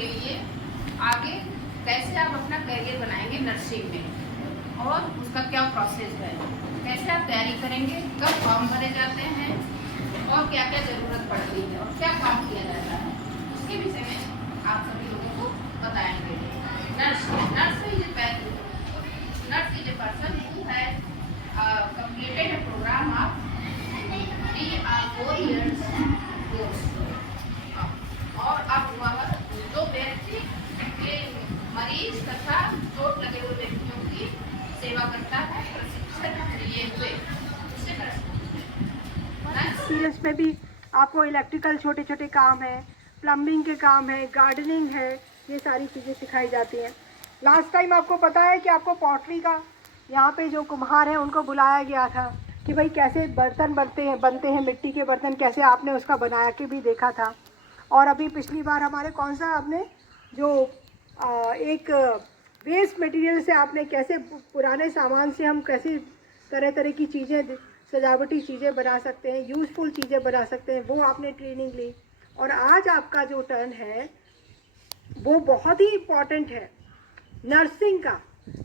के लिए आगे कैसे आप अपना करियर बनाएंगे नर्सिंग में और उसका क्या प्रोसेस है, कैसे आप तैयारी करेंगे, कब फॉर्म भरे जाते हैं और क्या क्या ज़रूरत पड़ती है और क्या काम किया जाता है, उसके विषय में आप सभी लोगों को बताएंगे। Nurse is a person who has completed a program of 3 or 4 years course। और अब वह जो व्यक्ति के मरीज तथा चोट लगे हुए व्यक्तियों की सेवा करता है प्रशिक्षण लिए हुए सीरियस में भी आपको इलेक्ट्रिकल छोटे छोटे काम है, प्लम्बिंग के काम है, गार्डनिंग है, ये सारी चीज़ें सिखाई जाती हैं। लास्ट टाइम आपको पता है कि आपको पॉटरी का यहाँ पे जो कुम्हार हैं उनको बुलाया गया था कि भाई कैसे बर्तन बनते हैं मिट्टी के बर्तन, कैसे आपने उसका बनाया के भी देखा था। और अभी पिछली बार हमारे कौन सा आपने जो एक वेस्ट मटेरियल से आपने कैसे पुराने सामान से हम कैसे तरह तरह की चीज़ें, सजावटी चीज़ें बना सकते हैं, यूज़फुल चीज़ें बना सकते हैं, वो आपने ट्रेनिंग ली। और आज आपका जो टर्न है वो बहुत ही इम्पॉर्टेंट है नर्सिंग का।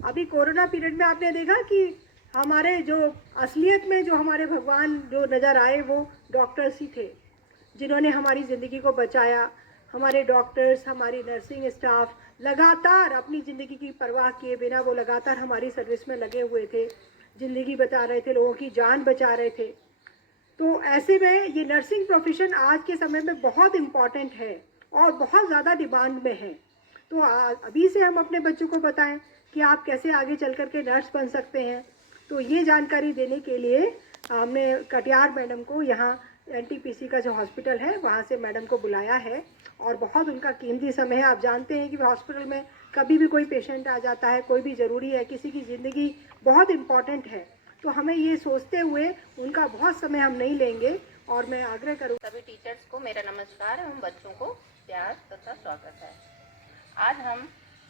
अभी कोरोना पीरियड में आपने देखा कि हमारे जो असलियत में जो हमारे भगवान जो नज़र आए वो डॉक्टर्स ही थे, जिन्होंने हमारी ज़िंदगी को बचाया। हमारे डॉक्टर्स, हमारी नर्सिंग स्टाफ लगातार अपनी ज़िंदगी की परवाह किए बिना वो लगातार हमारी सर्विस में लगे हुए थे, ज़िंदगी बचा रहे थे, लोगों की जान बचा रहे थे। तो ऐसे में ये नर्सिंग प्रोफेशन आज के समय में बहुत इम्पॉर्टेंट है और बहुत ज़्यादा डिमांड में है। तो अभी से हम अपने बच्चों को बताएं कि आप कैसे आगे चल कर के नर्स बन सकते हैं। तो ये जानकारी देने के लिए हमने कटियार मैडम को यहाँ एनटीपीसी का जो हॉस्पिटल है वहाँ से मैडम को बुलाया है। और बहुत उनका कीमती समय है। आप जानते हैं कि हॉस्पिटल में कभी भी कोई पेशेंट आ जाता है, कोई भी ज़रूरी है, किसी की ज़िंदगी बहुत इम्पॉर्टेंट है। तो हमें ये सोचते हुए उनका बहुत समय हम नहीं लेंगे। और मैं आग्रह करूँ सभी टीचर्स को मेरा नमस्कार एवं बच्चों को प्यार तथा स्वागत है। आज हम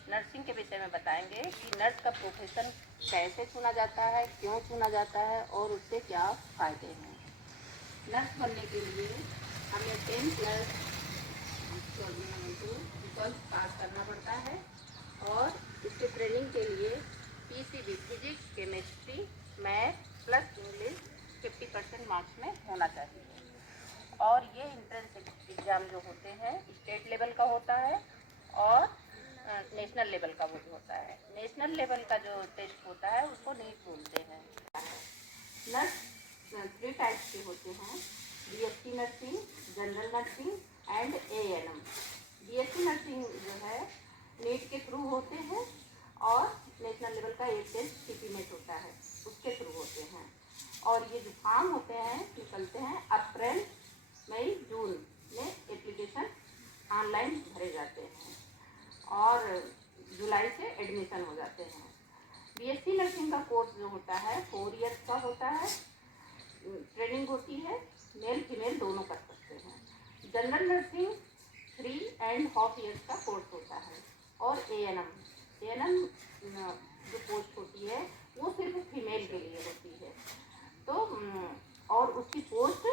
नर्सिंग के विषय में बताएंगे कि नर्स का प्रोफेशन कैसे चुना जाता है, क्यों चुना जाता है और उससे क्या फ़ायदे हैं। नर्स बनने के लिए हमें 10+ पास करना पड़ता है और इसके ट्रेनिंग के लिए PCB physics, chemistry, math plus English 50% marks में होना चाहिए। और ये एंट्रेंस एग्ज़ाम जो होते हैं स्टेट लेवल का होता है और नेशनल लेवल का वो होता है। नेशनल लेवल का जो टेस्ट होता है उसको नीट बोलते हैं। नर्स 3 टाइप्स के होते हैं, BSc nursing, general nursing and ANM. BSc nursing जो है नीट के थ्रू होते हैं और नेशनल लेवल का एक टेस्ट सीपीमेट होता है उसके थ्रू होते हैं। और ये जो फॉर्म होते हैं निकलते हैं अप्रैल, मई, जून में एप्लीकेशन ऑनलाइन भरे जाते हैं और जुलाई से एडमिशन हो जाते हैं। बीएससी नर्सिंग का कोर्स जो होता है 4 ईयर्स का होता है, ट्रेनिंग होती है, मेल फीमेल दोनों कर सकते हैं। जनरल नर्सिंग 3.5 ईयर्स का कोर्स होता है और एएनएम जो पोस्ट होती है वो सिर्फ फीमेल के लिए होती है। तो और उसकी पोस्ट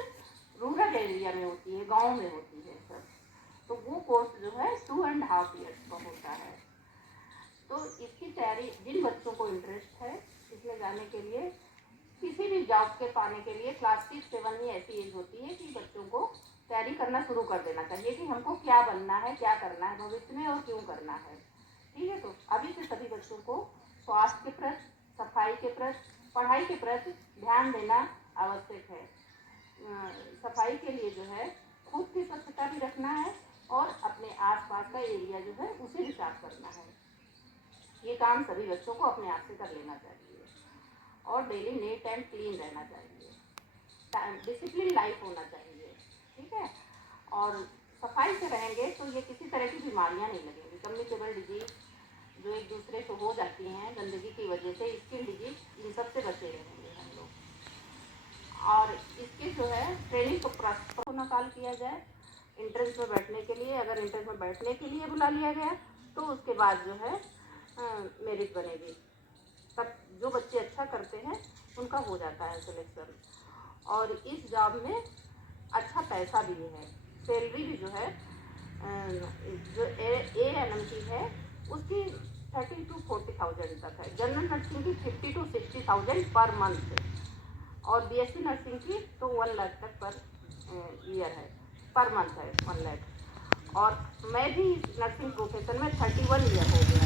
रूरल एरिया में होती है, गांव में होती है सब। तो वो कोर्स जो है 2.5 ईयर्स का होता है। तो इसकी तैयारी जिन बच्चों को इंटरेस्ट है इसमें जाने के लिए, किसी भी जॉब के पाने के लिए क्लास 6-7 में ऐसी एज होती है कि बच्चों को तैयारी करना शुरू कर देना चाहिए कि हमको क्या बनना है, क्या करना है भविष्य में और क्यों करना है। ठीक है, तो अभी से सभी बच्चों को स्वास्थ्य के प्रति, सफाई के प्रति, पढ़ाई के प्रति ध्यान देना आवश्यक है। सफाई के लिए जो है खुद की स्वच्छता भी रखना है और अपने आसपास का एरिया जो है उसे भी साफ करना है। ये काम सभी बच्चों को अपने आप से कर लेना चाहिए और डेली नीट एंड क्लीन रहना चाहिए, डिसिप्लिन लाइफ होना चाहिए। ठीक है, और सफाई से रहेंगे तो ये किसी तरह की बीमारियां नहीं लगेंगी। कम्युनिकेबल डिजीज जो एक दूसरे को हो जाती हैं गंदगी की वजह से, स्किन डिजीज, इन सब से बचे रहेंगे हम लोग। और इसके जो है ट्रेनिंग को प्रॉपर काल किया जाए इंट्रेंस में बैठने के लिए। अगर इंट्रेंस में बैठने के लिए बुला लिया गया तो उसके बाद जो है मेरिट बनेगी, तब जो बच्चे अच्छा करते हैं उनका हो जाता है सिलेक्शन। और इस जॉब में अच्छा पैसा भी है, सैलरी भी जो है जो ANM की है उसकी 30 to 40,000 तक है। जनरल नर्सिंग की 50 to 60,000 पर मंथ, और BSc नर्सिंग की तो 1 लाख तक पर ईयर है, पर मंथ है 1 लाख। और मैं भी नर्सिंग प्रोफेशन में 31 ईयर हो गया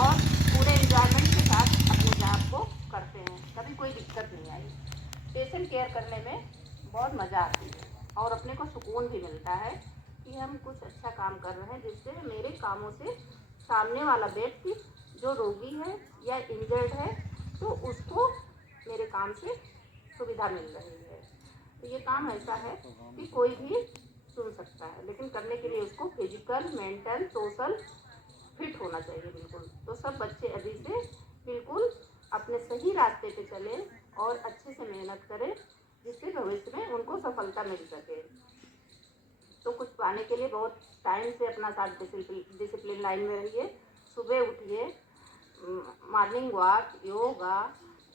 और पूरे एंजॉयमेंट के साथ अपने जॉब को करते हैं, कभी कोई दिक्कत नहीं आई। पेशेंट केयर करने में बहुत मज़ा आती है और अपने को सुकून भी मिलता है कि हम कुछ अच्छा काम कर रहे हैं, जिससे मेरे कामों से सामने वाला व्यक्ति जो रोगी है या इंजर्ड है तो उसको मेरे काम से सुविधा मिल रही है। तो ये काम ऐसा है कि कोई भी सुन सकता है, लेकिन करने के लिए उसको फिजिकल, मेंटल, सोशल फिट होना चाहिए बिल्कुल। तो सब बच्चे अभी से बिल्कुल अपने सही रास्ते पे चले और अच्छे से मेहनत करें, जिससे भविष्य में उनको सफलता मिल सके। तो कुछ पाने के लिए बहुत टाइम से अपना साथ डिसिप्लिन लाइन में रहिए। सुबह उठिए, मॉर्निंग वॉक, योगा,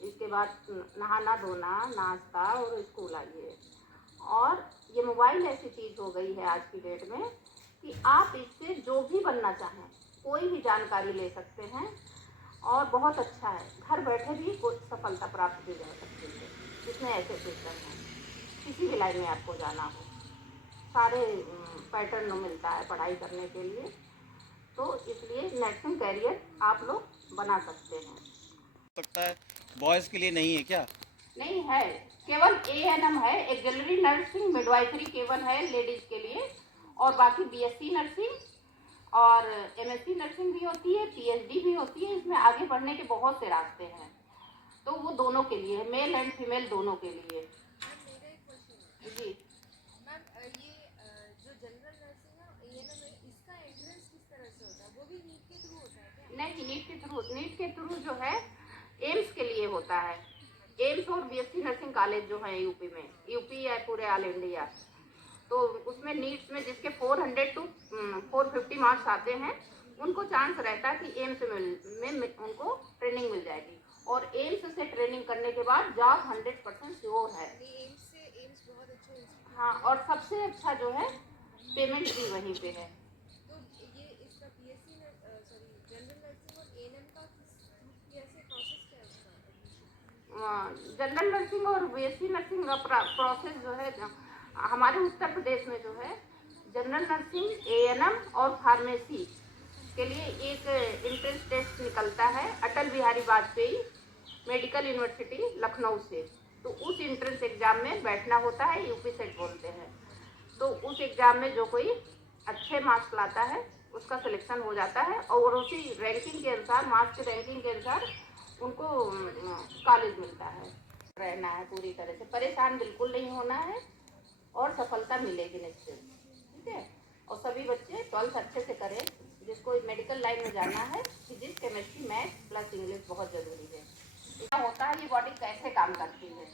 इसके बाद नहाना धोना, नाश्ता और स्कूल आइए। और ये मोबाइल ऐसी चीज़ हो गई है आज की डेट में कि आप इससे जो भी बनना चाहें कोई भी जानकारी ले सकते हैं और बहुत अच्छा है। घर बैठे भी कोई सफलता प्राप्त की जा सकती है, जिसमें ऐसे सिस्टम हैं। किसी भी लाइन में आपको जाना हो, सारे पैटर्न मिलता है पढ़ाई करने के लिए। तो इसलिए नर्सिंग कैरियर आप लोग बना सकते हैं। सकता है बॉयज़ के लिए नहीं है क्या? नहीं है, केवल ANM है, एक्सिलरी नर्सिंग मिडवाइफरी केवल है लेडीज के लिए, और बाकी BSc नर्सिंग और MSc नर्सिंग भी होती है, PhD भी होती है। इसमें आगे बढ़ने के बहुत से रास्ते हैं, तो वो दोनों के लिए है, मेल एंड फीमेल दोनों के लिए। मेरा एक क्वेश्चन है जी मैम, ये जो जनरल नर्सिंग है ANM है, इसका एंट्रेंस किस तरह से होता है? वो भी नीट के थ्रू होता है क्या? नहीं, नीट के थ्रू जो है एम्स के लिए होता है। एम्स और BSc नर्सिंग कॉलेज जो है यूपी में, यूपी है पूरे ऑल इंडिया, तो उसमें नीट्स में जिसके 400 to 450 मार्क्स आते हैं उनको चांस रहता है कि एम्स में उनको ट्रेनिंग मिल जाएगी, और एम्स से ट्रेनिंग करने के बाद जॉब 100% श्योर है। एम्स बहुत अच्छा इंस्टीट्यूट। हाँ, और सबसे अच्छा जो है पेमेंट भी वहीं पे है। तो ये इसका BSc जनरल नर्सिंग और ANM का कैसे प्रोसेस क्या है उसका? जनरल नर्सिंग और BSc नर्सिंग का प्रोसेस जो है हमारे उत्तर प्रदेश में जो है, जनरल नर्सिंग, ANM और फार्मेसी के लिए एक एंट्रेंस टेस्ट निकलता है अटल बिहारी वाजपेयी मेडिकल यूनिवर्सिटी लखनऊ से। तो उस एंट्रेंस एग्ज़ाम में बैठना होता है, UP सेट बोलते हैं। तो उस एग्ज़ाम में जो कोई अच्छे मार्क्स लाता है उसका सिलेक्शन हो जाता है, और उसी रैंकिंग के अनुसार, मार्क्स के रैंकिंग के अनुसार उनको कॉलेज मिलता है। रहना है पूरी तरह से, परेशान बिल्कुल नहीं होना है और सफलता मिलेगी निश्चित। ठीक है, और सभी बच्चे 12th अच्छे से करें। जिसको मेडिकल लाइन में जाना है, physics, chemistry, math plus English बहुत ज़रूरी है। क्या होता है, ये बॉडी कैसे काम करती है,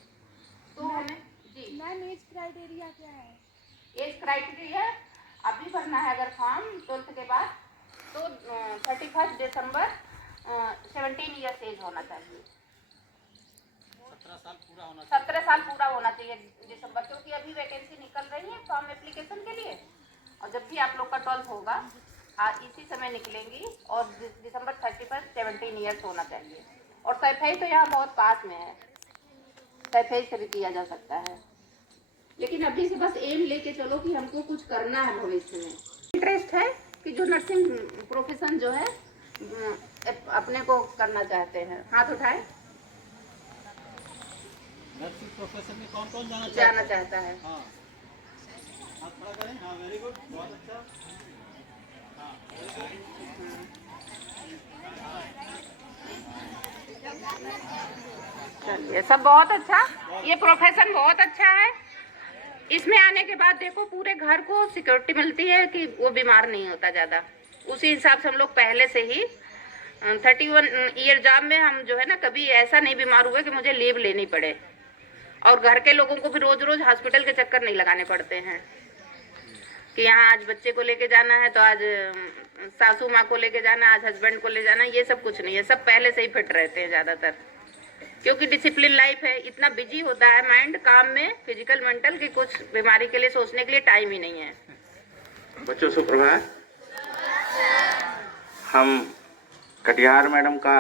तो हमें जी मैम एज क्राइटेरिया क्या है? एज क्राइटेरिया अभी भरना है अगर फॉर्म 12th के बाद, तो 31 दिसंबर 17 ईयर्स एज होना चाहिए। 17 साल पूरा होना चाहिए दिसंबर, क्योंकि अभी वैकेंसी निकल रही है फॉर्म एप्लीकेशन के लिए, और जब भी आप लोग का 12th होगा इसी समय निकलेंगी, और दिसंबर 31 17 ईयर्स होना चाहिए। और सैफई तो यहाँ बहुत पास में है, सैफई से भी किया जा सकता है। लेकिन अभी से बस एम लेके चलो कि हमको कुछ करना है भविष्य में। इंटरेस्ट है कि जो नर्सिंग प्रोफेशन जो है अपने को करना चाहते हैं, हाथ उठाए। नर्सिंग प्रोफेशन में कौन कौन जाना चाहता है? हाँ, हाथ खड़ा करें। हाँ, वेरी गुड, बहुत अच्छा। हाँ, चलिए, सब बहुत अच्छा, ये प्रोफेशन बहुत अच्छा है। इसमें आने के बाद देखो पूरे घर को सिक्योरिटी मिलती है कि वो बीमार नहीं होता ज़्यादा। उसी हिसाब से हम लोग पहले से ही 31 ईयर जॉब में हम जो है ना, कभी ऐसा नहीं बीमार हुए कि मुझे लीव लेनी पड़े, और घर के लोगों को भी रोज़ रोज़ हॉस्पिटल के चक्कर नहीं लगाने पड़ते हैं कि यहाँ आज बच्चे को लेके जाना है, तो आज सासू माँ को लेके जाना, आज हस्बैंड को ले जाना, ये सब कुछ नहीं है। सब पहले से ही फिट रहते हैं ज़्यादातर, क्योंकि डिसिप्लिन लाइफ है। इतना बिजी होता है माइंड काम में, फिजिकल मेंटल, कि कुछ बीमारी के लिए सोचने के लिए टाइम ही नहीं है। बच्चों सुप्रभात। हम कटिहार मैडम का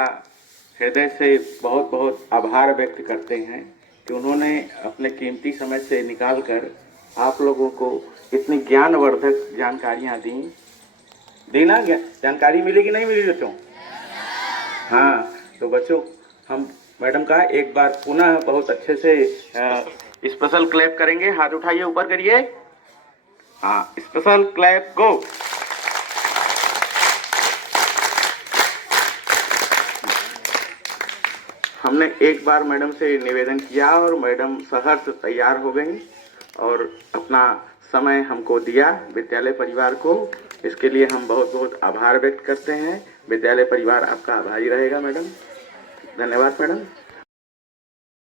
हृदय से बहुत बहुत आभार व्यक्त करते हैं कि उन्होंने अपने कीमती समय से निकालकर आप लोगों को इतनी ज्ञानवर्धक जानकारियाँ दी ना। जानकारी मिली कि नहीं मिली बच्चों? हाँ, तो बच्चों हम मैडम का एक बार पुनः बहुत अच्छे से स्पेशल क्लैप करेंगे। हाथ उठाइए, ऊपर करिए। हाँ, स्पेशल क्लैप गो। हमने एक बार मैडम से निवेदन किया और मैडम सहर्ष तैयार हो गई और अपना समय हमको दिया, विद्यालय परिवार को। इसके लिए हम बहुत बहुत आभार व्यक्त करते हैं। विद्यालय परिवार आपका आभारी रहेगा मैडम। धन्यवाद मैडम।